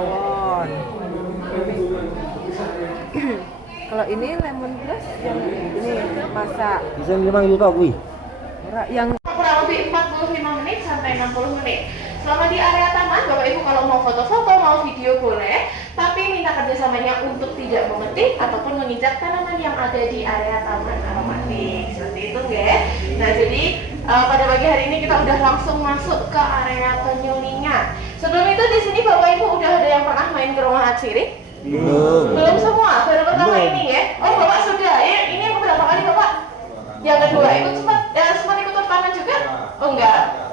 tawon. Kalau ini lemongrass yang ini masak. Bisa 5 juta kuwi. Yang kurang lebih 45 menit sampai 60 menit. Selama di area taman, Bapak Ibu kalau mau foto-foto, mau video boleh, tapi minta kerjasamanya untuk tidak memetik ataupun menginjak tanaman yang ada di area taman aromatik. Seperti itu, ya. Nah, jadi pada pagi hari ini kita udah langsung masuk ke area penyulingan. Sebelum itu di sini Bapak Ibu udah ada yang pernah main ke rumah Atsiri? Belum semua, baru pertama ini ya. Oh, Bapak sudah. Ya, ini yang berapa kali Bapak? Yang kedua, ikut sempat ikut turnamen juga? Oh, enggak.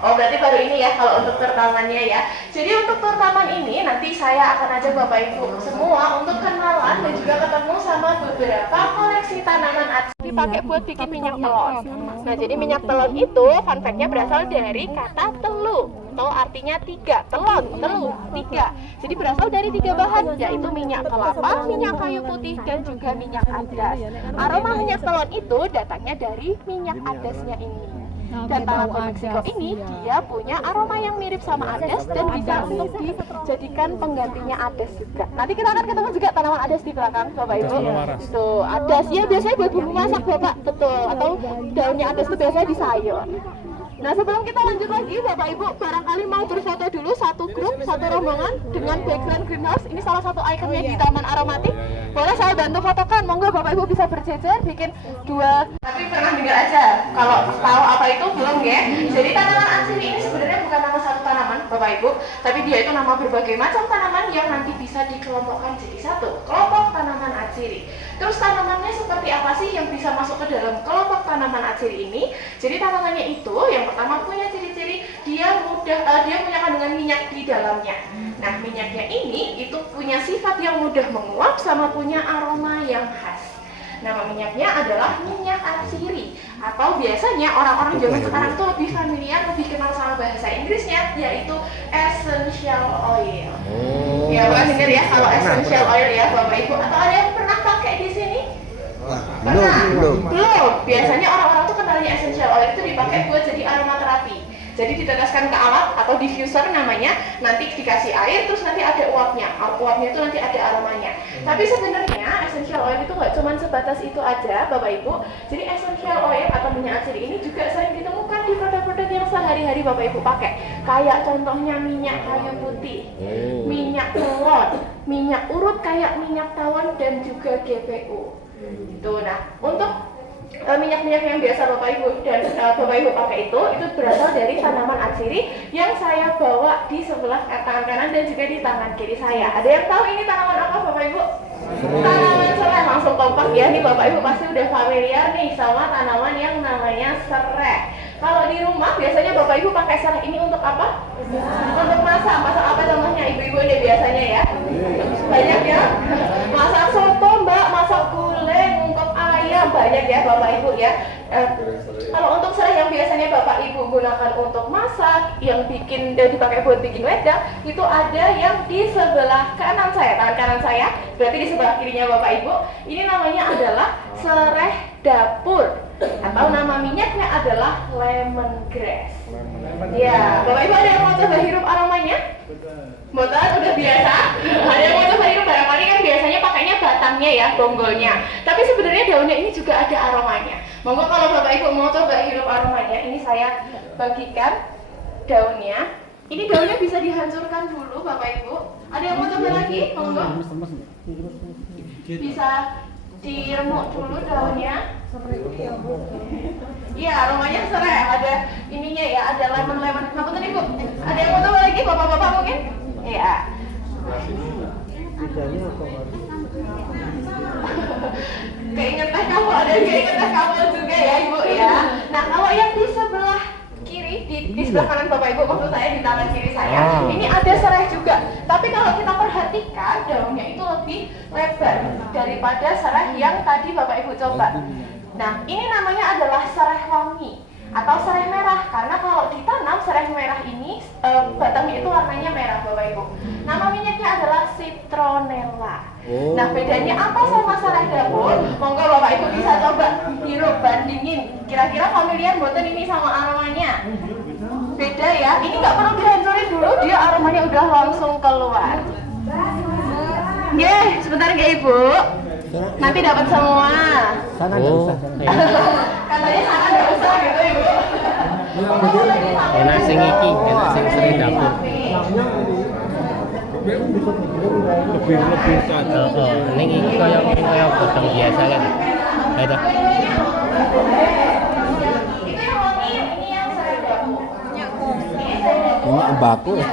Oh, berarti baru ini ya kalau untuk turnamannya ya. Jadi untuk turnamen ini nanti saya akan ajak Bapak Ibu semua untuk kenalan dan juga ketemu sama beberapa koleksi tanaman Atsiri dipakai buat bikin minyak telon. Nah, jadi minyak telon itu fun fact-nya berasal dari kata telu atau artinya tiga, telon, telu, tiga. Jadi berasal dari 3 bahan, yaitu minyak kelapa, minyak kayu putih, dan juga minyak adas. Aroma minyak telon itu datangnya dari minyak adasnya ini. Dan tanaman Meksiko ini dia punya aroma yang mirip sama adas dan bisa untuk dijadikan penggantinya adas juga. Nanti kita akan ketemu juga tanaman adas di belakang Bapak Ibu. Tuh, adas ya biasanya buat bumbu masak Bapak, betul. Atau daunnya adas itu biasanya di sayur. Nah, sebelum kita lanjut lagi Bapak Ibu, barangkali mau berfoto dulu satu grup, satu rombongan dengan background greenhouse. Ini salah satu ikonnya di Taman Aromatik. Boleh saya bantu fotokan? Monggo Bapak Ibu bisa berjejer bikin 2. Tapi pernah dengar aja, kalau tahu apa itu belum ya. Jadi tanaman Atsiri ini sebenarnya bukan nama satu tanaman Bapak Ibu, tapi dia itu nama berbagai macam tanaman yang nanti bisa dikelompokkan jadi satu, kelompok tanaman Atsiri. Terus tanamannya seperti apa sih yang bisa masuk ke dalam kelompok tanaman Atsiri ini? Jadi tanamannya itu yang pertama punya ciri-ciri dia punya kandungan minyak di dalamnya. Nah, minyaknya ini itu punya sifat yang mudah menguap sama punya aroma yang khas. Nama minyaknya adalah minyak Atsiri, atau biasanya orang-orang zaman sekarang tuh lebih familiar, lebih kenal sama bahasa Inggrisnya, yaitu essential oil. Ya, pernah dengar ya kalau essential oil ya Bapak Ibu? Atau ada yang pernah pakai di sini? Belum. Biasanya orang-orang tuh kenalnya essential oil itu dipakai buat jadi aromaterapi. Jadi diteteskan ke alat atau diffuser namanya, nanti dikasih air, terus nanti ada uapnya. Uapnya itu nanti ada aromanya. Tapi sebenarnya essential oil itu nggak cuma sebatas itu aja, Bapak Ibu. Jadi essential oil atau minyak Atsiri ini juga sering ditemukan di produk-produk yang sehari-hari Bapak Ibu pakai. Kayak contohnya minyak kayu putih, minyak telon, minyak urut kayak minyak tawon dan juga GPU. Tuh, nah untuk minyak-minyak yang biasa Bapak Ibu dan Bapak Ibu pakai itu berasal dari tanaman Atsiri yang saya bawa di sebelah tangan kanan dan juga di tangan kiri saya. Ada yang tahu ini tanaman apa Bapak Ibu? Tanaman serai. Langsung kompak ya nih Bapak Ibu pasti udah familiar nih sama tanaman yang namanya serai. Kalau di rumah biasanya Bapak Ibu pakai serai ini untuk apa? Untuk masak. Masak apa contohnya ibu-ibu ini biasanya ya? Banyak ya? Masak soto Mbak, masak gulai, ngungkep ayam, banyak ya Bapak Ibu ya. Kalau untuk serai yang biasanya Bapak Ibu gunakan untuk masak, yang bikin dan dipakai buat bikin wedang, itu ada yang di sebelah kanan saya, tangan kanan saya, berarti di sebelah kirinya Bapak Ibu. Ini namanya adalah serai dapur, atau nama minyaknya adalah lemongrass. Ya, Bapak Ibu ada yang mau coba hirup aromanya? Botan udah biasa. Ada yang mau coba hirup barangkali kan biasanya pakainya batangnya ya, bonggolnya. Tapi sebenarnya daunnya ini juga ada aromanya. Monggo kalau Bapak Ibu mau coba hirup aromanya, ini saya bagikan daunnya. Ini daunnya bisa dihancurkan dulu Bapak Ibu. Ada yang mau coba lagi? Monggo. Bisa diremuk dulu daunnya. Iya, aromanya serai. Ada ininya ya, ada lemon-lemon. Ngapunten Ibu. Ada yang mau coba lagi Bapak-bapak mungkin? Iya. Keinget teh kamu, ada yang keinget teh kamu juga ya Ibu ya. Nah, kalau yang di sebelah kiri, di sebelah kanan Bapak Ibu, maksud saya di tangan kiri saya, ini ada serai juga. Tapi kalau kita perhatikan, daunnya itu lebih lebar daripada serai yang tadi Bapak Ibu coba. Nah, ini namanya adalah serai wangi atau serai merah, karena kalau ditanam serai merah ini batangnya itu warnanya merah Bapak Ibu. Nama minyaknya adalah citronella. Nah, bedanya apa sama serai dapur? Monggo Bapak Ibu bisa coba hirup, bandingin. Kira-kira familiar boten ini sama aromanya? Beda ya, ini nggak perlu dihancurin dulu dulu dia aromanya udah langsung keluar. Yeay, sebentar ya Ibu. Nanti dapat semua. Sana nggak usah. Katanya sana nggak usah gitu Ibu. Enak sing iki, enak sing sering dapur. Lebih cocok. Oh, ning iki kaya potong biasa kan. Ada. Itu yang wangi, ini yang saya dapur. Ini embako ya.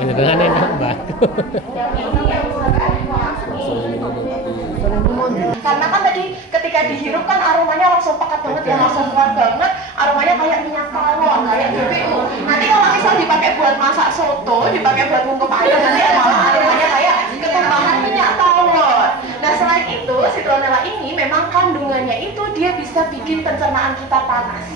Ini kan enak batu. Yang ini yang karena kan tadi ketika dihirup kan aromanya langsung pekat banget ya, langsung kuat banget, aromanya kayak minyak tawon, kayak BBU. Nanti kalau misal dipakai buat masak soto, dipakai buat ngungkep air, nanti malah aromanya kayak ketumpahan minyak tawon. Nah selain itu, citronella ini memang kandungannya itu dia bisa bikin pencernaan kita panas.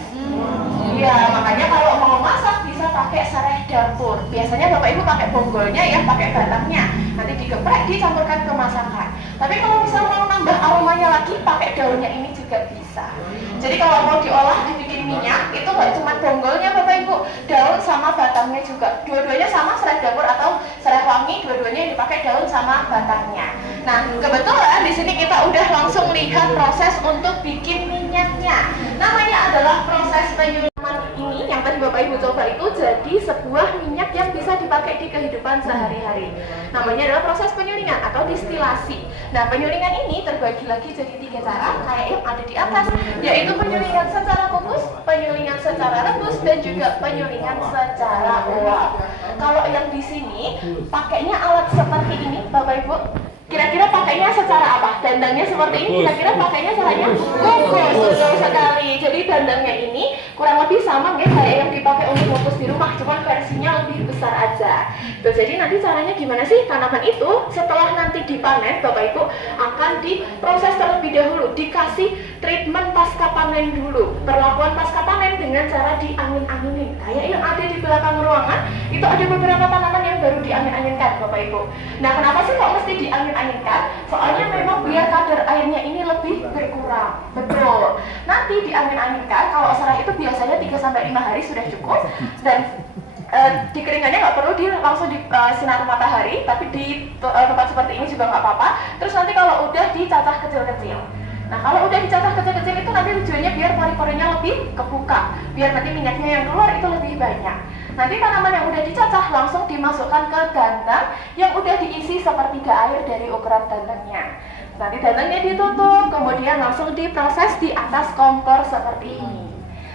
Iya, makanya kalau mau masak bisa pakai serai dapur. Biasanya Bapak Ibu pakai bonggolnya ya, pakai batangnya. Nanti digeprek, dicampurkan ke masakan. Tapi kalau misal mau nambah aromanya lagi, pakai daunnya ini juga bisa. Jadi kalau mau diolah, dibikin minyak, itu nggak cuma bonggolnya Bapak Ibu, daun sama batangnya juga. Dua-duanya sama serai dapur atau serai wangi, dua-duanya dipakai daun sama batangnya. Nah, kebetulan di sini kita udah langsung lihat proses untuk bikin minyaknya. Namanya adalah proses penyulingan ini yang tadi Bapak Ibu coba itu jadi sebuah minyak yang bisa dipakai di kehidupan sehari-hari. Namanya adalah proses penyulingan atau distilasi. Nah, penyulingan ini terbagi lagi jadi 3 cara kayak yang ada di atas, yaitu penyulingan secara kukus, penyulingan secara rebus, dan juga penyulingan secara uap. Kalau yang di sini pakainya alat seperti ini, Bapak Ibu. Kira-kira pakainya secara apa? Dandangnya seperti ini, kira-kira pakainya caranya kukus, betul sekali. Jadi dandangnya ini kurang lebih sama ya kayak yang dipakai untuk kukus di rumah, cuma versinya lebih besar aja. Tuh, jadi nanti caranya gimana sih? Tanaman itu setelah nanti dipanen, Bapak Ibu akan diproses terlebih dahulu, dikasih treatment pasca panen dulu. Perlakuan pasca panen dengan cara diangin-anginin. Kayak yang ada di belakang ruangan, itu ada beberapa tanaman yang baru diangin-anginkan, Bapak Ibu. Nah, kenapa sih kok mesti diangin-anginkan? Soalnya memang biar kadar airnya ini lebih berkurang. Betul. Nanti diangin-anginkan, kalau serai itu biasanya 3-5 hari sudah cukup, dan dikeringkannya nggak perlu langsung di sinar matahari, tapi di tempat seperti ini juga nggak apa-apa. Terus nanti kalau udah dicacah kecil-kecil. Nah, kalau udah dicacah kecil-kecil itu nanti tujuannya biar pori-porinya lebih kebuka, biar nanti minyaknya yang keluar itu lebih banyak. Nanti tanaman yang udah dicacah langsung dimasukkan ke dandang yang udah diisi sepertiga air dari ukuran dandangnya. Nanti dandangnya ditutup, kemudian langsung diproses di atas kompor seperti ini.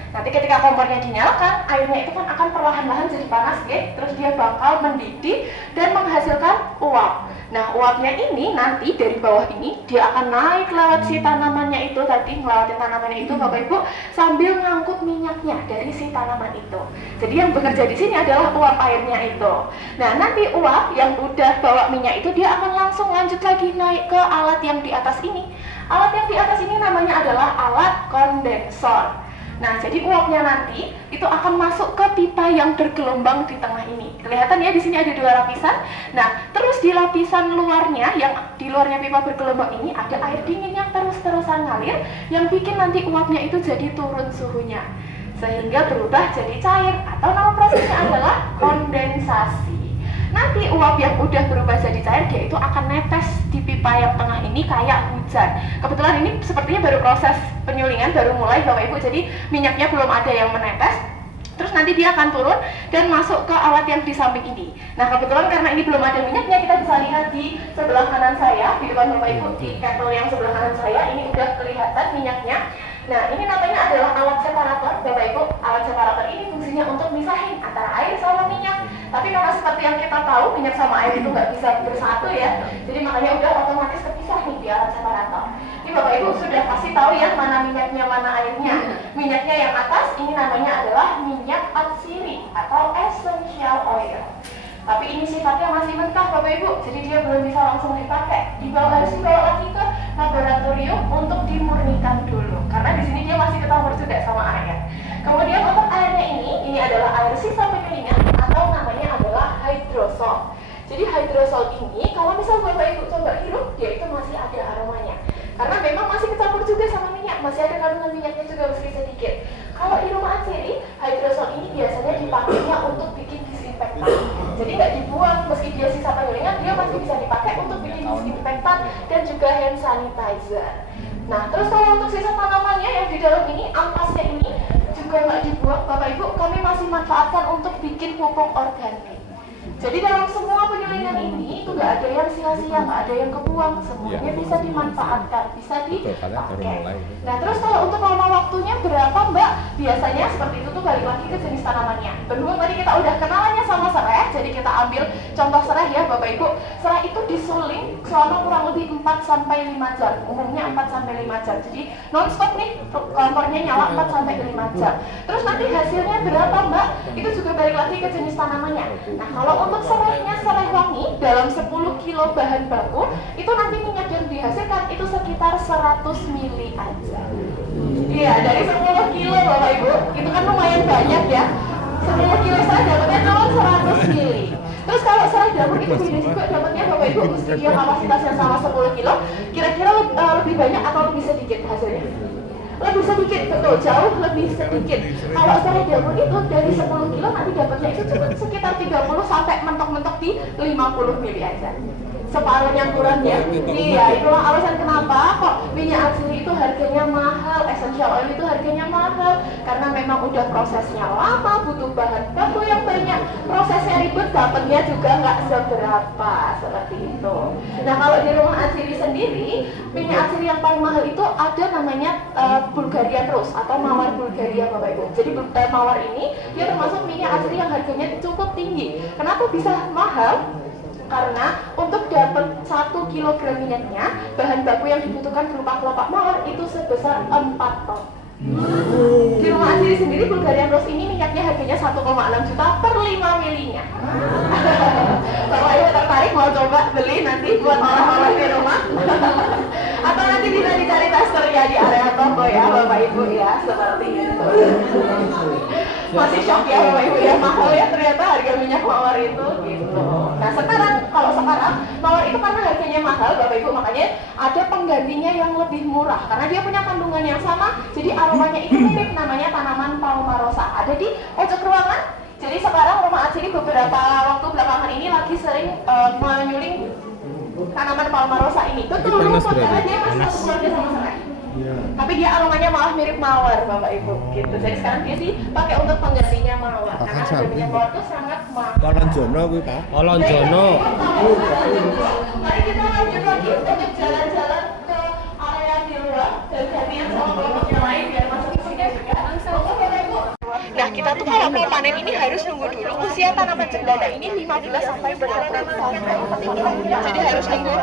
Nanti ketika kompornya dinyalakan, airnya itu kan akan perlahan-lahan jadi panas, ya. Terus dia bakal mendidih dan menghasilkan uap. Nah, uapnya ini nanti dari bawah ini dia akan naik lewat si tanamannya itu tadi, ngelewatin tanamannya itu Bapak Ibu, sambil ngangkut minyaknya dari si tanaman itu. Jadi yang bekerja di sini adalah uap airnya itu. Nah, nanti uap yang udah bawa minyak itu dia akan langsung lanjut lagi naik ke alat yang di atas ini. Alat yang di atas ini namanya adalah alat kondensor. Nah, jadi uapnya nanti itu akan masuk ke pipa yang bergelombang di tengah ini. Kelihatan ya di sini ada 2 lapisan. Nah, terus di lapisan luarnya, yang di luarnya pipa bergelombang ini ada air dingin yang terus-terusan ngalir, yang bikin nanti uapnya itu jadi turun suhunya, sehingga berubah jadi cair, atau nama prosesnya adalah kondensasi. Nanti uap yang udah berubah jadi cair, dia itu akan netes di pipa yang tengah ini kayak hujan. Kebetulan ini sepertinya baru proses penyulingan, baru mulai Bapak Ibu, jadi minyaknya belum ada yang menetes. Terus nanti dia akan turun dan masuk ke alat yang di samping ini. Nah, kebetulan karena ini belum ada minyaknya, kita bisa lihat di sebelah kanan saya, di depan Bapak Ibu, di kettle yang sebelah kanan saya, ini udah kelihatan minyaknya. Nah, ini namanya adalah alat separator, Bapak Ibu. Alat separator ini fungsinya untuk misahin antara air sama minyak. Tapi karena seperti yang kita tahu, minyak sama air itu nggak bisa bersatu ya. Jadi makanya udah otomatis terpisah nih di alat separator. Ini Bapak Ibu sudah pasti tahu ya mana minyaknya, mana airnya. Minyaknya yang atas ini namanya adalah minyak atsiri atau essential oil. Tapi ini sifatnya masih mentah Bapak Ibu, jadi dia belum bisa langsung dipakai. Harus dibawa lagi ke laboratorium untuk dimurnikan dulu, karena di sini dia masih ketampur juga sama air. Kemudian untuk airnya ini adalah air sisa penyulingan atau namanya adalah hydrosol. Jadi hydrosol ini kalau misal Bapak Ibu coba hirup, dia itu masih ada aromanya. Karena memang masih kecampur juga sama minyak, masih ada kandungan minyaknya juga meski sedikit. Kalau di rumah atsiri, hydrosol ini biasanya dipakainya untuk bikin aja. Nah, terus kalau untuk sisa tanamannya yang di dalam ini, ampasnya ini juga nggak dibuang, Bapak Ibu, kami masih manfaatkan untuk bikin pupuk organik. Jadi dalam semua penyulingan ini itu nggak ada yang sia-sia, nggak ada yang kebuang, semuanya bisa dimanfaatkan, bisa dipakai. Nah, terus kalau untuk lama waktunya berapa, Mbak? Biasanya seperti itu tuh balik lagi ke jenis tanamannya. Berhubung tadi kita udah kenalannya sama serai, jadi kita ambil contoh serai ya Bapak Ibu. Serai itu disuling selama kurang lebih 4-5 jam, umumnya 4-5 jam. Jadi non-stop nih, kompornya nyala 4-5 jam. Terus nanti hasilnya berapa, Mbak? Itu juga balik lagi ke jenis tanamannya. Nah, kalau untuk serainya, serai wangi dalam 10 kilo bahan baku itu nanti minyak yang dihasilkan itu sekitar 100 mili aja. Iya, dari 10 kilo Bapak Ibu, itu kan lumayan banyak ya. 10 kilo saja dapatnya cuma 100 mili. Terus kalau serai dapur itu beda juga dapatnya Bapak Ibu, meski dia kapasitasnya sama 10 kilo, kira-kira lebih banyak atau lebih sedikit hasilnya? Lebih sedikit, betul, jauh lebih sedikit. Kalau serai dapur itu dari 10 kilo nanti dapatnya itu cuma sekitar 30 sampai mentok-mentok di 50 mili aja. Separuhnya kurang ya. Iya, itulah alasan kenapa kok minyak atsiri itu harganya mahal, essential oil itu harganya mahal, karena memang udah prosesnya lama, butuh bahan baku yang banyak, prosesnya ribet, dapatnya juga nggak seberapa, seperti itu. Nah, kalau di rumah atsiri sendiri, minyak atsiri yang paling mahal itu ada namanya Bulgarian Rose atau mawar Bulgaria Bapak Ibu. Jadi mawar ini dia termasuk minyak atsiri yang harganya cukup tinggi. Kenapa bisa mahal? Karena untuk dapat 1 kilogram minyaknya, bahan baku yang dibutuhkan berupa kelopak mawar itu sebesar 4 ton. Di rumah atsiri sendiri Bulgarian Rose ini minyaknya harganya 1,6 juta per 5 milinya. Bapak Ibu tertarik mau coba beli nanti buat orang-orang di rumah? Atau nanti bisa dicari testernya di area toko ya Bapak Ibu ya, seperti itu. Masih shock ya Bapak Ibu ya, mahal ya ternyata harga minyak mawar itu gitu. Nah sekarang, kalau sekarang mawar itu karena harganya mahal Bapak Ibu, makanya ada penggantinya yang lebih murah karena dia punya kandungan yang sama, jadi aromanya itu mirip, namanya tanaman palmarosa. Ada di pojok ruangan. Jadi sekarang rumah atsiri beberapa waktu belakangan ini lagi sering menyuling tanaman palmarosa ini. Betul, karena dia masih satu keluarga sama serai. Tapi dia aromanya malah mirip mawar Bapak Ibu gitu. Jadi sekarang dia dipakai untuk penggantinya mawar karena harganya mawar itu sangat mahal. Lonjono kuwi, Pak. Oh, Lonjono. Mari kita lanjut lagi untuk jalan-jalan ke area di luar dan gantian sama kelompok yang lain biar masuk ke sini juga. Nah, kita tuh kalau mau panen ini harus nunggu dulu usia tanaman cendana ini 15 sampai 20 tahun. Jadi harus nunggu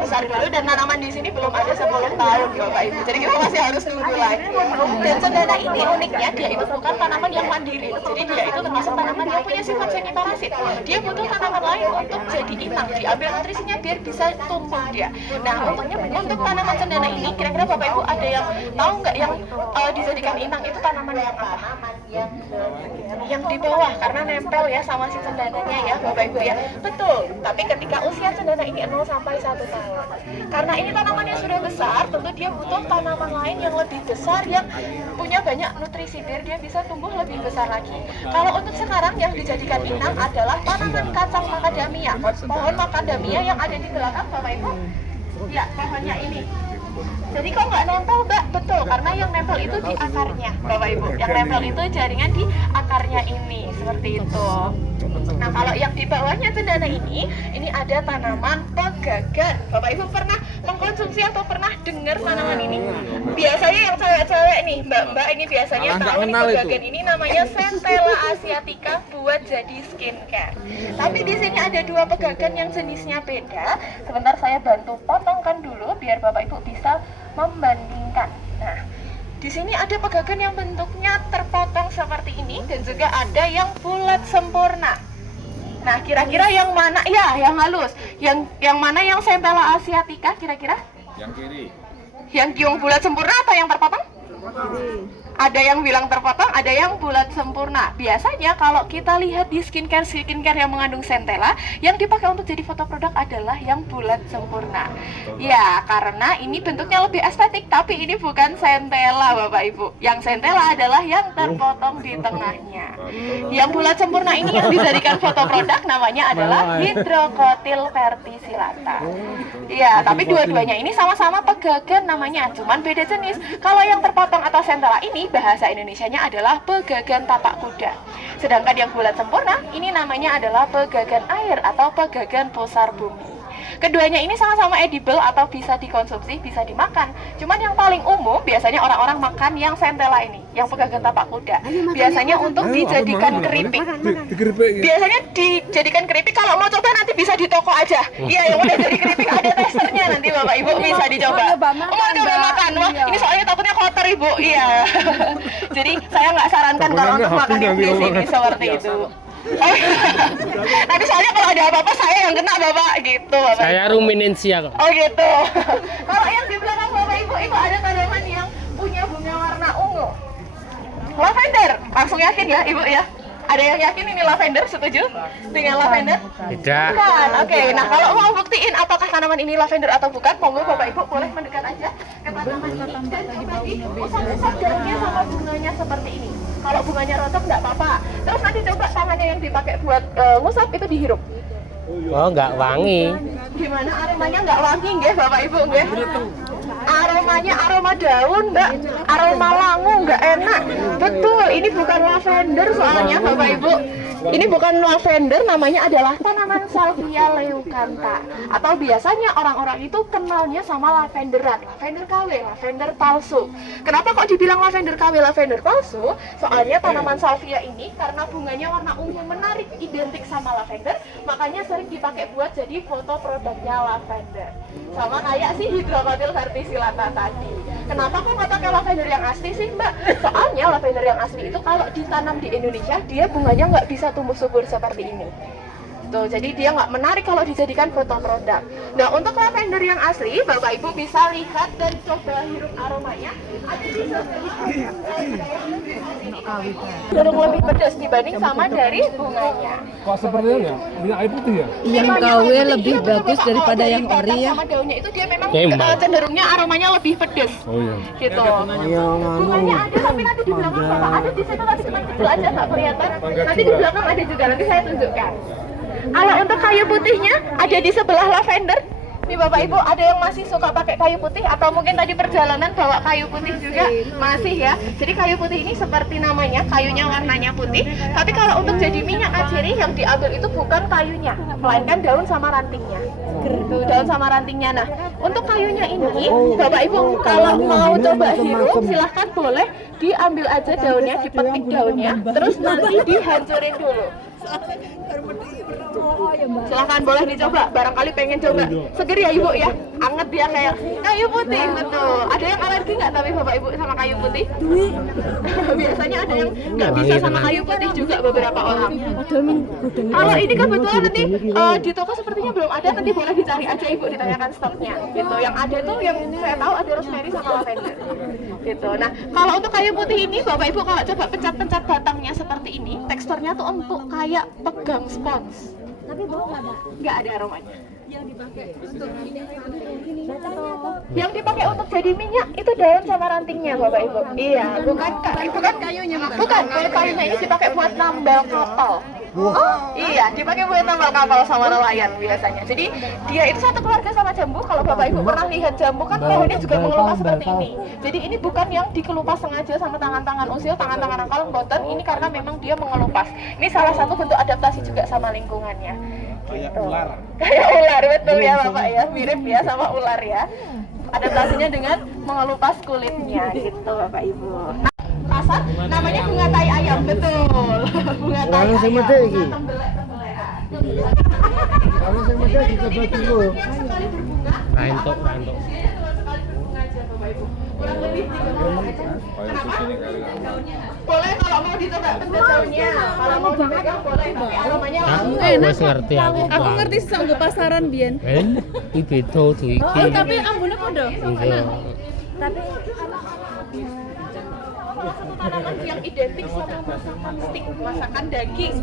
besar dulu dan tanaman di sini belum ada 10 tahun Bapak Ibu. Jadi kita masih harus nunggu lagi. Dan cendana ini uniknya dia itu bukan tanaman yang mandiri. Jadi dia itu termasuk tanaman yang punya sifat semi parasit. Dia butuh tanaman lain untuk jadi inang, diambil nutrisinya biar bisa tumbuh dia. Nah, untuk tanaman cendana ini kira-kira Bapak Ibu ada yang tahu nggak yang dijadikan inang itu tanaman yang apa? Yang di bawah karena nempel ya sama si cendananya ya Bapak Ibu ya. Betul. Tapi ketika usia cendana ini 0 sampai 1 tahun. Karena ini tanamannya sudah besar, tentu dia butuh tanaman lain yang lebih besar yang punya banyak nutrisi biar dia bisa tumbuh lebih besar lagi. Kalau untuk sekarang yang dijadikan inang adalah tanaman kacang macadamia. Pohon macadamia yang ada di belakang Bapak Ibu. Ya, pohonnya ini. Jadi kok nggak nempel Mbak? Betul, karena yang nempel itu di akarnya Bapak Ibu. Yang nempel itu jaringan di akarnya ini, seperti itu. Nah kalau yang di bawahnya cendana ini ada tanaman pegagan. Bapak Ibu pernah mengkonsumsi atau pernah dengar tanaman ini? Biasanya yang cewek-cewek nih, Mbak-mbak ini biasanya tanaman pegagan ini namanya Centella asiatica buat jadi skincare. Tapi di sini ada 2 pegagan yang jenisnya beda. Sebentar saya bantu potongkan dulu biar Bapak Ibu bisa membandingkan. Nah, di sini ada pegagan yang bentuknya terpotong seperti ini dan juga ada yang bulat sempurna. Nah, kira-kira yang mana? Ya, yang halus. Yang mana yang Centella asiatica kira-kira? Yang kiri. Yang bulat sempurna atau yang terpotong? Ada yang bilang terpotong, ada yang bulat sempurna. Biasanya kalau kita lihat di skincare yang mengandung centella, yang dipakai untuk jadi foto produk adalah yang bulat sempurna. Ya, karena ini bentuknya lebih estetik, tapi ini bukan centella Bapak Ibu. Yang centella adalah yang terpotong di tengahnya. Yang bulat sempurna ini yang dijadikan foto produk namanya adalah Hydrocotyl verticillata. Ya, tapi dua-duanya ini sama-sama pegagan namanya, cuman beda jenis. Kalau yang terpotong atau centella ini bahasa Indonesianya adalah pegagan tapak kuda. Sedangkan yang bulat sempurna ini namanya adalah pegagan air atau pegagan pusar bumi. Keduanya ini sama-sama edible atau bisa dikonsumsi, bisa dimakan. Cuman yang paling umum biasanya orang-orang makan yang centella ini, yang pegagan tapak kuda. Biasanya untuk dijadikan keripik. Biasanya dijadikan keripik. Kalau mau coba nanti bisa di toko aja. Iya, yang udah jadi keripik ada testernya, nanti Bapak Ibu bisa dicoba. Mau coba makan? Wah, ini soalnya takutnya kotor Ibu. Iya. Jadi saya nggak sarankan kalau untuk makan yang di sini seperti itu. Nanti soalnya kalau ada apa-apa saya yang kena Bapak gitu Bapak. Saya ruminensia kok. Oh gitu. Kalau yang di belakang Bapak Ibu itu ada tanaman yang punya bunga warna ungu. Lavender. Langsung yakin ya Ibu ya? Ada yang yakin ini lavender? Setuju dengan lavender? Tidak. Bukan. Oke. Nah, kalau mau buktiin apakah tanaman ini lavender atau bukan, monggo Bapak Ibu boleh mendekat aja ke tanaman ini dan coba diusap-usap daunnya sama bunganya seperti ini. Kalau bunganya rontok nggak apa-apa. Terus nanti coba tangannya yang dipakai buat ngusap itu dihirup. Oh, nggak wangi. Gimana aromanya nggak wangi nggih Bapak Ibu nggih? Aromanya aroma daun Mbak, aroma langu nggak enak. Betul, ini bukan lavender soalnya Bapak Ibu. Ini bukan lavender, namanya adalah tanaman Salvia leucantha. Atau biasanya orang-orang itu kenalnya sama lavenderan, lavender KW, lavender palsu. Kenapa kok dibilang lavender KW, lavender palsu? Soalnya tanaman Salvia ini karena bunganya warna ungu menarik, identik sama lavender, makanya sering dipakai buat jadi foto produknya lavender. Sama kayak si Hydrocotyl verticillata tadi. Kenapa kok nggak pakai lavender yang asli sih Mbak? Soalnya lavender yang asli itu kalau ditanam di Indonesia dia bunganya nggak bisa tumbuh subur seperti ini. Tuh, jadi dia nggak menarik kalau dijadikan foto produk. Nah, untuk lavender yang asli, Bapak Ibu bisa lihat dan coba hirup aromanya. Ada di cenderung lebih pedas dibanding sama dari bunganya. Kok seperti itu ya? Minyak air putih ya? Yang KW lebih bagus daripada yang ori ya. Sama daunnya itu dia memang Tembak. cenderungnya aromanya lebih pedas. Oh iya. Gitu. Bunganya ada tapi nanti di belakang Bapak ada di situ tapi cuma kecil aja nggak kelihatan. Nanti di belakang ada juga, nanti saya tunjukkan. Kalau untuk kayu putihnya ada di sebelah lavender. Nih Bapak Ibu, ada yang masih suka pakai kayu putih atau mungkin tadi perjalanan bawa kayu putih juga? Masih ya. Jadi kayu putih ini seperti namanya, kayunya warnanya putih. Tapi kalau untuk jadi minyak kaciri yang diambil itu bukan kayunya, melainkan daun sama rantingnya. Tuh, daun sama rantingnya. Nah, untuk kayunya ini, Bapak Ibu kalau mau coba hirup, silahkan boleh diambil aja daunnya, dipetik daunnya, terus nanti dihancurin dulu. Silahkan boleh dicoba, barangkali pengen coba. Seger ya Ibu ya, anget dia kayak kayu putih, betul. Ada yang alergi nggak tapi Bapak Ibu sama kayu putih? Biasanya ada yang nggak bisa sama kayu putih juga beberapa orang. Kalau ini kebetulan nanti di toko sepertinya belum ada, nanti boleh dicari aja Ibu, ditanyakan stoknya. Gitu. Yang ada tuh yang saya tahu ada rosemary sama lavender. Gitu. Nah, kalau untuk kayu putih ini Bapak Ibu kalau coba pencet-pencet batangnya seperti ini, teksturnya tuh empuk kayak pegang spons. Tapi bau nggak ada aromanya. Yang dipakai untuk jadi minyak itu daun sama rantingnya Bapak Ibu. Iya, bukan kayunya. Bukan, kayunya ini dipakai buat nambal kapal. Iya, dipakai buat nambal kapal sama nelayan biasanya. Jadi dia itu satu keluarga sama jambu. Kalau Bapak Ibu pernah lihat jambu kan pohonnya juga mengelupas seperti ini. Jadi ini bukan yang dikelupas sengaja sama tangan-tangan usil, tangan-tangan akal boten. Ini karena memang dia mengelupas. Ini salah satu bentuk adaptasi juga sama lingkungannya. Kayak ular. Kayak ular, betul ya Bapak ya. Mirip ya sama ular ya. Adaptasinya dengan mengelupas kulitnya gitu Bapak Ibu. Pasar namanya bunga tai ayam, betul. Bunga tai ayam. Kalau saya mau jadi coba dulu. Rantok. Kurang lebih 3 menit. Kenapa? Boleh kalau mau dicoba pencet daunnya. Kalau mau dipegang boleh, tapi aromanya Wes ngerti aku. Aku ngerti sanggo pasaran biyen. Iki beda tuh iki. Oh, tapi ambune padha. Enggak. Tapi salah satu tanaman yang identik sama masakan steak, masakan daging.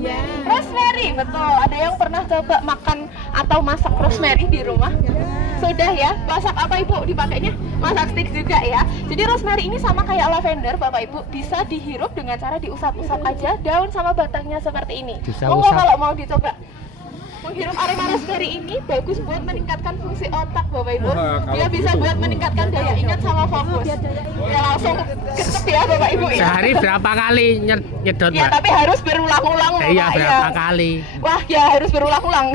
Rosemary, betul. Ada yang pernah coba makan atau masak rosemary di rumah? Sudah ya. Masak apa Ibu dipakainya? Masak steak juga ya. Jadi rosemary ini sama kayak lavender, Bapak Ibu, bisa dihirup dengan cara diusap-usap aja daun sama batangnya seperti ini. Monggo kalau mau dicoba. Menghirup aroma rosemary ini bagus buat meningkatkan fungsi otak, Bapak Ibu. Dia bisa buat meningkatkan daya ingat sama fokus. Ya langsung getep ya Bapak Ibu ya. Sehari berapa kali nyedot, Ya Mbak? tapi harus berulang-ulang Bapak Iya, berapa ya. kali? Wah ya harus berulang-ulang.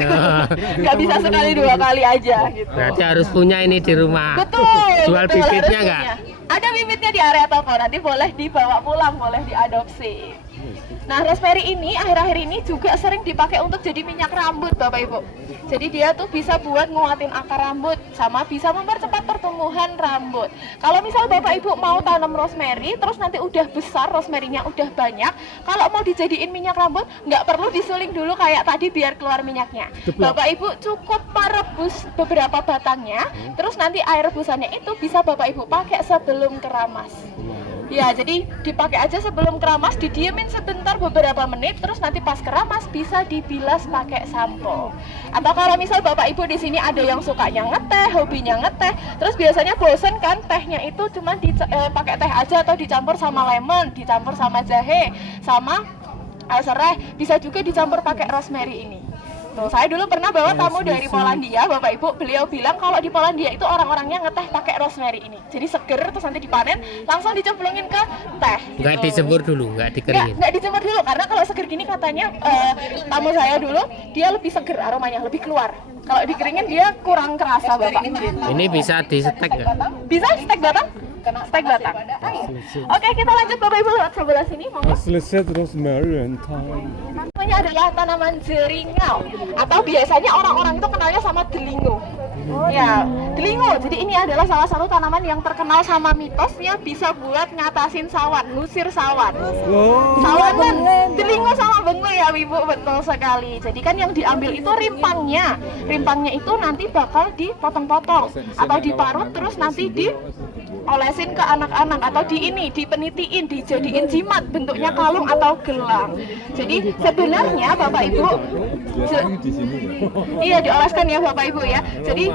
Nggak bisa sekali 2 kali aja gitu. Berarti harus punya ini di rumah. Betul. Jual betul, bibitnya harus nggak? punya. Ada bibitnya di area toko, nanti boleh dibawa pulang, boleh diadopsi. Nah, rosemary ini akhir-akhir ini juga sering dipakai untuk jadi minyak rambut, Bapak Ibu. Jadi dia tuh bisa buat nguatin akar rambut, sama bisa mempercepat pertumbuhan rambut. Kalau misal Bapak Ibu mau tanam rosemary, terus nanti udah besar, rosemary-nya udah banyak, kalau mau dijadiin minyak rambut, nggak perlu disuling dulu kayak tadi biar keluar minyaknya. Bapak Ibu cukup merebus beberapa batangnya, terus nanti air rebusannya itu bisa Bapak Ibu pakai sebelum keramas. Ya, jadi dipakai aja sebelum keramas, didiemin sebentar beberapa menit, terus nanti pas keramas bisa dibilas pakai sampo. Atau kalau misal Bapak Ibu di sini ada yang sukanya ngeteh, hobinya ngeteh, terus biasanya bosen kan tehnya itu cuma pakai teh aja atau dicampur sama lemon, dicampur sama jahe, sama serai, bisa juga dicampur pakai rosemary ini. Tuh, saya dulu pernah bawa tamu dari Polandia, Bapak Ibu, beliau bilang kalau di Polandia itu orang-orangnya ngeteh pakai rosemary ini. Jadi seger, terus nanti dipanen, langsung dicemplungin ke teh. Nggak gitu. dijemur dulu, nggak dikeringin. Nggak dijemur dulu, karena kalau seger gini katanya tamu saya dulu, dia lebih seger aromanya, lebih keluar. Kalau dikeringin dia kurang kerasa, Bapak. Ini bisa di setek nggak? Bisa stek batang? Stek batang. Oke, kita lanjut Bapak Ibu lewat sebelah sini, monggo. Selesai rosemary and thyme. Namanya adalah tanaman jeringau, atau biasanya orang-orang itu kenalnya sama delingo. Ya, delingo. Jadi ini adalah salah satu tanaman yang terkenal sama mitosnya bisa buat ngatasin sawan, ngusir sawan. Sawanan, delingo sama bengle ya Ibu, betul sekali. Jadi kan yang diambil itu rimpangnya. Rimpangnya itu nanti bakal dipotong-potong atau diparut terus nanti diolesin ke anak-anak atau dipenitiin, dijadiin jimat, bentuknya kalung atau gelang. Jadi sebenarnya Bapak Ibu iya dioleskan ya Bapak Ibu ya. Jadi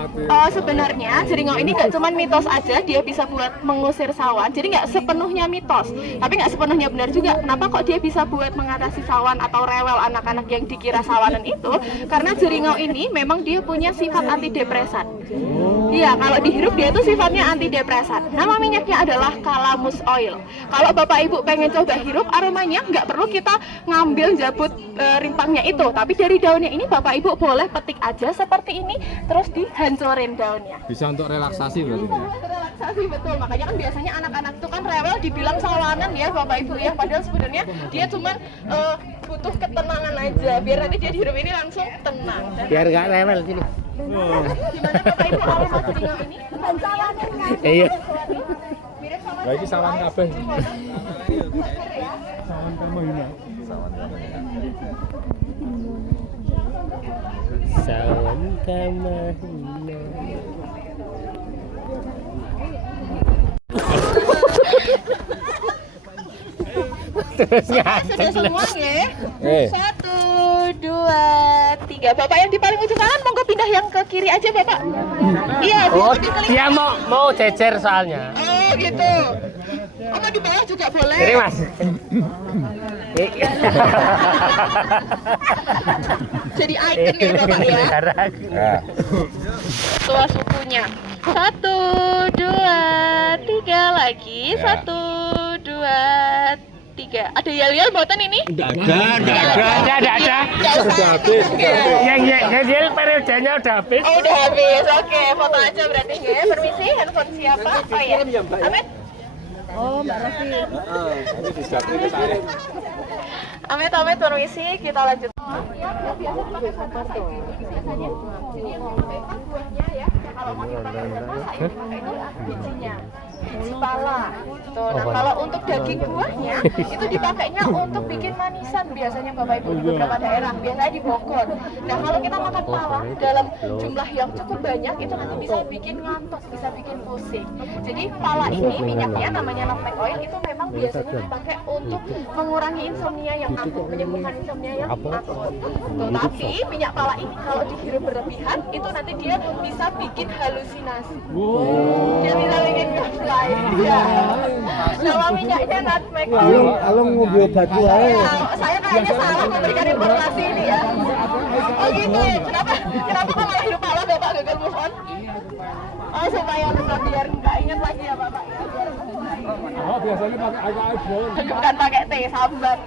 sebenarnya jeringau ini nggak cuma mitos aja, dia bisa buat mengusir sawan. Jadi nggak sepenuhnya mitos, tapi nggak sepenuhnya benar juga. Kenapa kok dia bisa buat mengatasi sawan atau rewel anak-anak yang dikira sawanan itu? Karena jeringau ini memang dia punya sifat antidepresan. Iya, kalau dihirup dia itu sifatnya antidepresan. Nama minyaknya adalah calamus oil. Kalau Bapak Ibu pengen coba hirup aromanya, nggak perlu kita ngambil jabut rimpangnya itu, tapi dari daunnya ini Bapak Ibu boleh petik aja seperti ini, terus dihancurin daunnya. Bisa untuk relaksasi berarti. Relaksasi, betul. Makanya kan biasanya anak-anak itu kan rewel dibilang sawanan ya Bapak Ibu ya, padahal sebenarnya dia cuma butuh ketenangan aja, biar nanti dia dihirup ini langsung tenang. Biar nggak rewel sini. Gimana Bapak Ibu aroma jeringau ini? Sawanan kan? Iya. Mirip sama Lagi sawan kabeh. Sawan kamahina. Terus sudah semua ya? 1, 2, 3. Bapak yang di paling ujung kanan monggo pindah yang ke kiri aja Bapak. Iya, Oh, di seling. dia mau cecer soalnya. Oh gitu. Oh, mau di bawah juga boleh. Ini Mas. Jadi icon ya Bapak ya. Tua sukunya. 1, 2, 3 lagi. 1, 2, 3. Ada yel-yel boten ini? Ada. Sudah habis. Yang yel periodenya udah habis. Oh, udah habis. Oke, foto aja berarti ya. Permisi, handphone siapa? Oh iya. Amit. Oh, Mbak Rofi. Amit, permisi, kita lanjut. Ya, biasa pakai foto. Biasanya. Jadi yang mau dipakai buahnya ya. Kalau mau dipakai rasa, yang dipakai itu bijinya. biji pala. Tuh, nah kalau untuk daging buahnya itu dipakainya untuk bikin manisan biasanya Bapak Ibu di beberapa daerah, biasanya di Bogor. Nah kalau kita makan pala dalam jumlah yang cukup banyak itu nanti bisa bikin ngantuk, bisa bikin pusing. Jadi pala ini minyaknya namanya nutmeg oil itu memang biasanya dipakai untuk mengurangi insomnia yang akut, menyembuhkan insomnia yang akut. Tuh, tapi minyak pala ini kalau dihirup berlebihan itu nanti dia bisa bikin halusinasi. Dia bisa bikin ngefly. Ya. Nama minyaknya nutmeg oil. Alung ngobrol batu aja. Saya kayaknya salah memberikan informasi ini ya. Oh gitu ya. Kenapa kalau hidup pala Bapak gagal move on? Oh supaya tetap biar nggak ingat lagi ya Bapak. Oh, biasanya pakai iPhone. Bukan pakai teh sambat.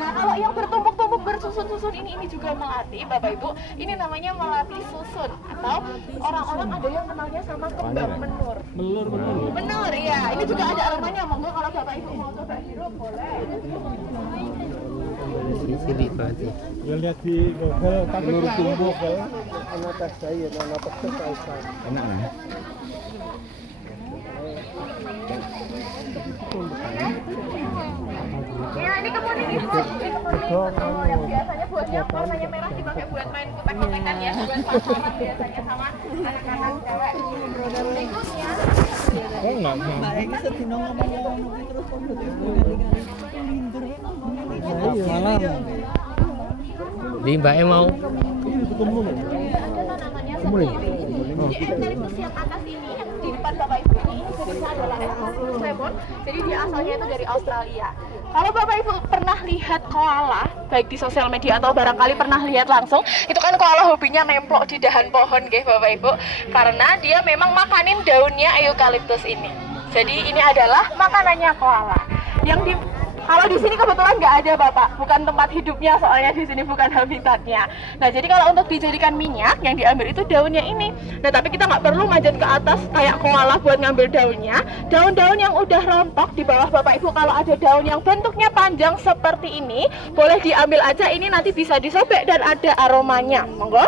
Nah kalau yang bertumpuk-tumpuk bersusun-susun ini juga melati Bapak Ibu. Ini namanya melati susun atau orang-orang ada yang kenalnya sama kembang menur. Menur ya. Ini juga ada aromanya. Monggo kalau Bapak Ibu mau coba hirup boleh. Sini berarti. Ya lihat di Google, tapi menurut Google, anak tes saya, anak pedas saya. Enak nih. Ya ini kemudian ini kemudian yang biasanya buatnya warnanya merah dipakai buat main kutek-kutekan ya, buat pacaran biasanya sama anak-anak cewek. Berikutnya Oh enggak. Malam. Di Mbak mau ada tanamannya seperti ini. Jadi eukaliptus yang atas ini yang di depan Bapak Ibu ini jenisnya adalah eukaliptus lemon. Jadi dia asalnya itu dari Australia. Kalau Bapak Ibu pernah lihat koala, baik di sosial media atau barangkali pernah lihat langsung, itu kan koala hobinya nemplok di dahan pohon, nggih Bapak Ibu. Karena dia memang makanin daunnya eukaliptus ini. Jadi ini adalah makanannya koala. Yang kalau di sini kebetulan nggak ada Bapak, bukan tempat hidupnya soalnya di sini bukan habitatnya. Nah jadi kalau untuk dijadikan minyak yang diambil itu daunnya ini. Nah tapi kita nggak perlu manjat ke atas kayak koala buat ngambil daunnya. Daun-daun yang udah rontok di bawah Bapak Ibu kalau ada daun yang bentuknya panjang seperti ini, boleh diambil aja. Ini nanti bisa disobek dan ada aromanya. Monggo.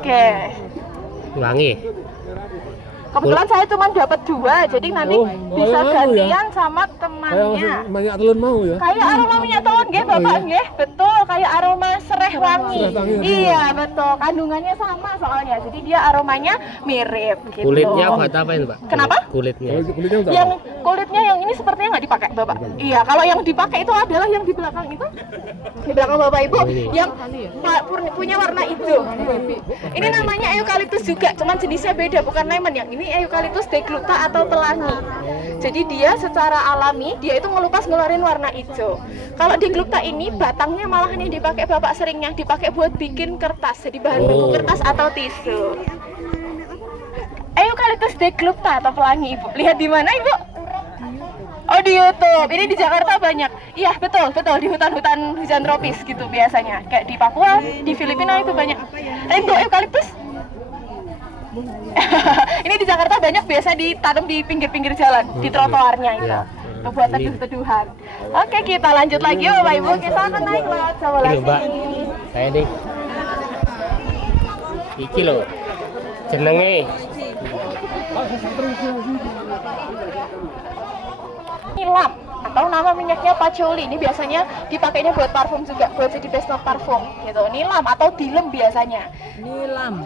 Oke. wangi. Kebetulan saya cuma dapat 2, jadi nanti bisa gantian sama temannya. Minyak telur mau ya? Kayak aroma minyak telur nggih, Bapak nggih. Betul, kayak aroma sereh wangi. Iya, betul. Kandungannya sama soalnya. Jadi dia aromanya mirip gitu. Kulitnya buat apa ini, Pak? Kenapa? Kulitnya. Kulitnya yang ini sepertinya nggak dipakai, Bapak. Iya, kalau yang dipakai itu adalah yang di belakang itu. Di belakang Bapak Ibu yang punya warna hijau. Ini namanya eukaliptus juga, cuman jenisnya beda, bukan lemon. Yang ini eukaliptus deglukta atau pelangi. Jadi dia secara alami dia itu ngelupas-ngeluarin warna hijau. Kalau deglukta ini batangnya malahan yang dipakai Bapak seringnya dipakai buat bikin kertas, jadi bahan baku kertas atau tisu. Eukaliptus deglukta atau pelangi, Ibu. Lihat di mana, Ibu? Oh, di YouTube. Ini di Jakarta banyak. Iya, betul, di hutan-hutan hujan tropis gitu biasanya. Kayak di Papua, di Filipina itu banyak. Rainbow eukaliptus? Ini di Jakarta banyak, biasa ditanam di pinggir-pinggir jalan, di trotoarnya itu. Buat teduh-teduhan. Oke, kita lanjut lagi Bapak Ibu. Kita akan naik lewat sebelah sini. Saya nih. Iki loh. Jenenge. Nilam atau nama minyaknya patchouli. Ini biasanya dipakainya buat parfum juga, buat jadi base note parfum gitu. Nilam atau dilem biasanya. Nilam.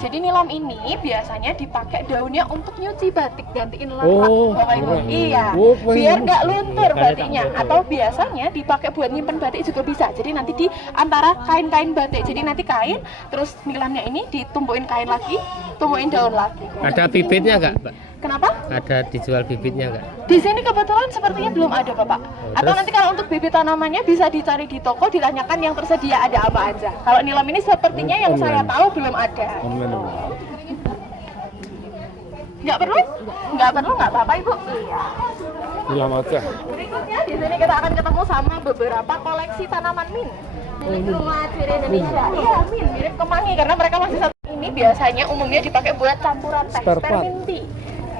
Jadi nilam ini biasanya dipakai daunnya untuk nyuci batik, gantiin lapak. Bapak Ibu. Iya. Biar nggak luntur batiknya. Atau biasanya dipakai buat nyimpen batik juga bisa. Jadi nanti di antara kain-kain batik. Jadi nanti kain, terus nilamnya ini ditumpuin kain lagi, tumpuin daun lagi. Ada bibitnya nggak, Pak? Kenapa? Ada dijual bibitnya nggak? Di sini kebetulan sepertinya belum ada, Bapak. Atau nanti kalau untuk bibit tanamannya bisa dicari di toko, ditanyakan yang tersedia ada apa aja. Kalau nilam ini sepertinya yang saya tahu belum ada. Nggak perlu? Nggak perlu, nggak apa-apa, Ibu. Iya. Nilam aja. Berikutnya di sini kita akan ketemu sama beberapa koleksi tanaman mint. Milik rumah ciri Indonesia. Iya, mint mirip kemangi karena mereka masih satu. Ini biasanya umumnya dipakai buat campuran teh, spearmint tea.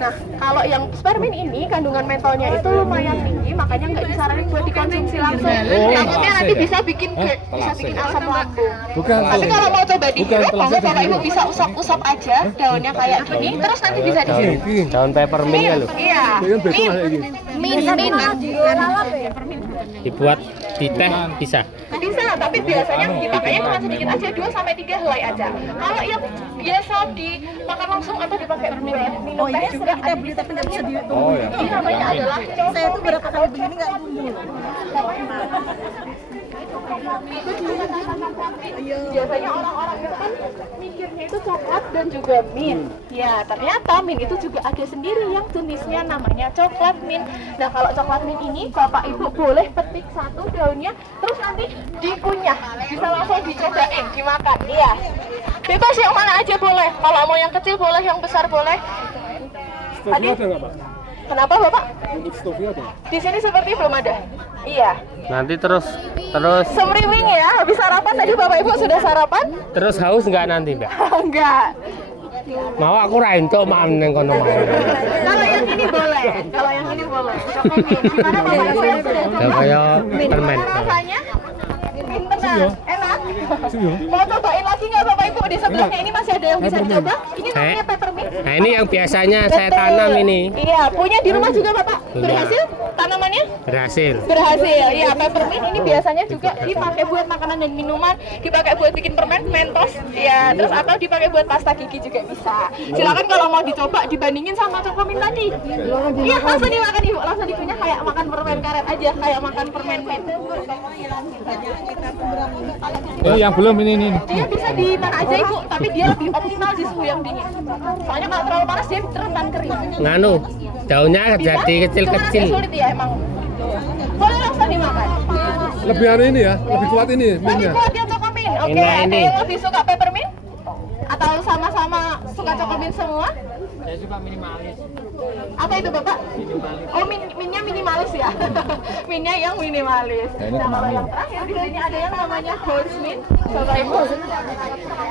Nah, kalau yang spearmint ini kandungan mentolnya itu lumayan tinggi, makanya nggak disaranin buat dikonsumsi langsung. Takutnya nanti bisa bikin GERD, bisa bikin asam lambung. Bukan. Tapi kalau mau coba di Bukan, GERD, monggo Bapak Ibu bisa usap-usap aja daunnya kayak gini, terus nanti bisa di sini. Daun peppermint ya, lho. Iya. Ini kan besok lah ini. Min. Dibuat di teh bisa. Bisa, tapi biasanya dipakainya cuma sedikit aja, 2 sampai 3 helai aja. Kalau yang biasa dimakan langsung atau dipakai minum teh juga kita beli tapi nggak bisa dihitung. Oh ya. ini namanya adalah Saya tuh berapa kali begini nggak tumbuh. biasanya orang-orang itu kan mikirnya itu coklat dan juga mint. Ya, ternyata mint itu juga ada sendiri yang jenisnya namanya coklat mint. Nah, kalau coklat mint ini Bapak Ibu boleh petik satu daunnya, terus nanti dikunyah, bisa langsung dicobain, dimakan. Iya. Bebas yang mana aja boleh. Kalau mau yang kecil boleh, yang besar boleh. Stoknya ada nggak, Pak? Kenapa Bapak? Untuk stoknya ada. Di sini seperti belum ada. Iya. Nanti terus Semriwing ya, habis sarapan tadi Bapak Ibu sudah sarapan? terus haus nggak nanti, Mbak? Enggak. Mau aku ra entuk makan ning kono mau. Kalau yang ini boleh. Kalau yang ini boleh. Coklat mint. Gimana Bapak Ibu yang sudah Ya coba? kaya permen. Gimana rasanya? Pinteran. Enak. Sini, Mau cobain lagi nggak Bapak Ibu? Di sebelahnya ini masih ada yang bisa dicoba. Ini namanya peppermint. Nah, ini yang biasanya saya tanam ini. Iya, punya di rumah juga Bapak. Punya. Berhasil tanamannya? Berhasil. Berhasil. Iya, peppermint ini biasanya juga dipakai buat makanan dan minuman, dipakai buat bikin permen, mentos, ya, terus atau dipakai buat pasta gigi juga bisa. Silakan kalau mau dicoba dibandingin sama coklat tadi. Iya, langsung dimakan Ibu, langsung dikunyah kayak makan permen karet aja, kayak makan permen mint. Ini yang belum ini. Dia bisa di mana aja Ibu, tapi dia lebih optimal di suhu yang dingin. Soalnya kalau terlalu panas dia rentan kering. Nganu, daunnya jadi kecil-kecil. Agak sulit ya emang. Boleh langsung dimakan. Lebih anu ini ya, lebih kuat ini Lebih minyak. kuat yang coklat. Oke, Ini, ada ini. yang lebih suka peppermint? Atau sama-sama suka coklat semua? Saya suka minimalis. Apa itu Bapak? Oh, minnya minimalis ya? Minnya yang minimalis. Nah, kalau yang terakhir di sini ada yang namanya horse mint. Bapak Ibu.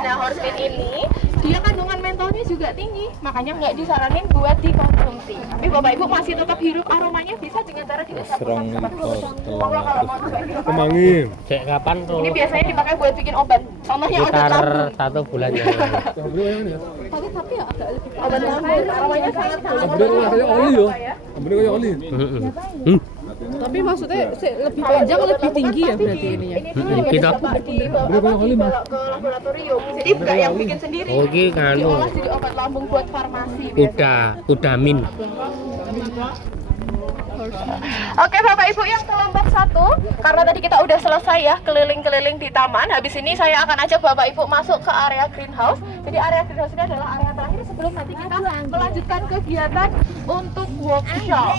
Nah, horse mint ini dia kandungan mentolnya juga tinggi, makanya nggak disaranin buat dikonsumsi. Tapi Bapak Ibu masih tetap hirup aromanya bisa dengan cara diusap. Kalau mau coba hirup Kemangin. Cek kapan tuh? ini biasanya dipakai buat bikin obat. Contohnya obat Sekitar lambung. 1 bulan yang lalu. Yang beli yang ini ya. Obat lambung. Aromanya sangat-sangat Yang beli kayak oli ya. Yang beli kayak oli. Tapi maksudnya lebih panjang, lebih tinggi ya berarti ininya. Kita dibawa ke laboratorium. Jadi nggak yang bikin sendiri. oh iki nganu. Diolah jadi obat lambung buat farmasi biasanya. Udamin. Oke Bapak Ibu yang kelompok 1, karena tadi kita udah selesai ya keliling-keliling di taman. Habis ini saya akan ajak Bapak Ibu masuk ke area greenhouse. Jadi area greenhouse ini adalah area terakhir sebelum nanti kita melanjutkan kegiatan untuk workshop.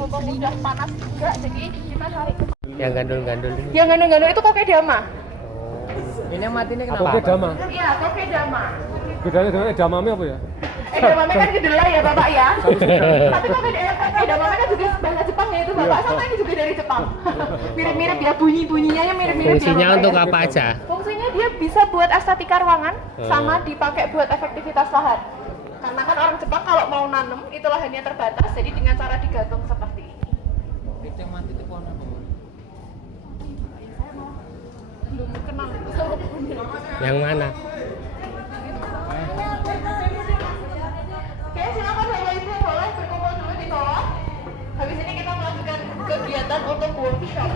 Mumpung udah panas juga, jadi kita cari. Yang gandul-gandul ini. Yang gandul-gandul itu kokedama. Ini mati ini Apa dama? Iya, kokedama. Bedanya dengan edamame apa ya? Edamame kan kedelai ya Bapak ya. Tapi kokedama kan juga bahasa Jepang ya itu Bapak, sama ini juga dari Jepang. Mirip-mirip ya, bunyi-bunyinya ya mirip-mirip. Fungsinya ya, Bapak, untuk ya. apa aja? Fungsinya dia bisa buat estetika ruangan, sama dipakai buat efektivitas lahan. Karena kan orang Jepang kalau mau nanam itu lahannya terbatas, jadi dengan cara digantung seperti ini. Itu yang mati itu pohon apa? Belum kenal. Yang mana? Oke, silakan Bapak Ibu boleh berkumpul dulu di bawah. Habis ini kita melanjutkan kegiatan untuk workshop.